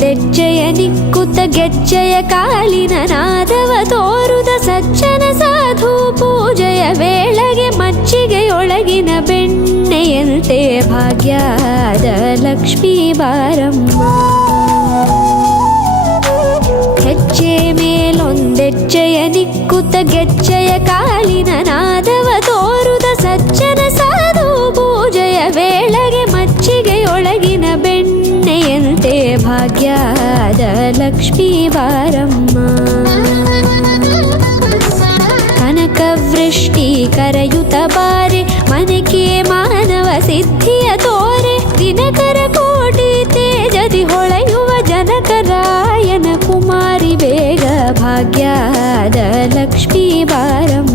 ಮೇಲೊಂದೆಜ್ಜೆಯ ನಿಕ್ಕುತ ಗೆಜ್ಜೆಯ ಕಾಲಿನ ನಾದವ ತೋರುದ ಸಜ್ಜನ ಸಾಧು ಪೂಜೆಯ ವೇಳೆಗೆ ಮಜ್ಜಿಗೆಯೊಳಗಿನ ಬೆಣ್ಣೆಯಂತೆ ಭಾಗ್ಯದ ಲಕ್ಷ್ಮೀ ಬಾರಮ್ಮ. ಹೆಜ್ಜೆ ಮೇಲೊಂದೆಜ್ಜೆಯ ನಿಕ್ಕುತ ಗೆಜ್ಜೆಯ ಕಾಲಿನ ನಾದವ ತೋರುದ ಸಜ್ಜನ ಸಾಧು ಪೂಜೆಯ ವೇಳೆಗೆ ಮಜ್ಜಿಗೆಯೊಳಗಿನ ಬೆಣ್ಣೆಯಂತೆ ಭಾಗ್ಯದ ಲಕ್ಷ್ಮೀ ಬಾರಮ್ಮ. ಕನಕವೃಷ್ಟಿ ಕರೆಯುತ ಬಾರೆ ಮನಕೆ ಮಾನವ ಸಿದ್ಧಿಯ ತೋರೆ ದಿನಕರ ಕೋಟಿ ತೇಜದಿ ಹೊಳೆಯುವ ಜನಕರಾಯನ ಕುಮಾರಿ ಬೇಗ ಭಾಗ್ಯದ ಲಕ್ಷ್ಮೀ ಬಾರಮ್ಮ.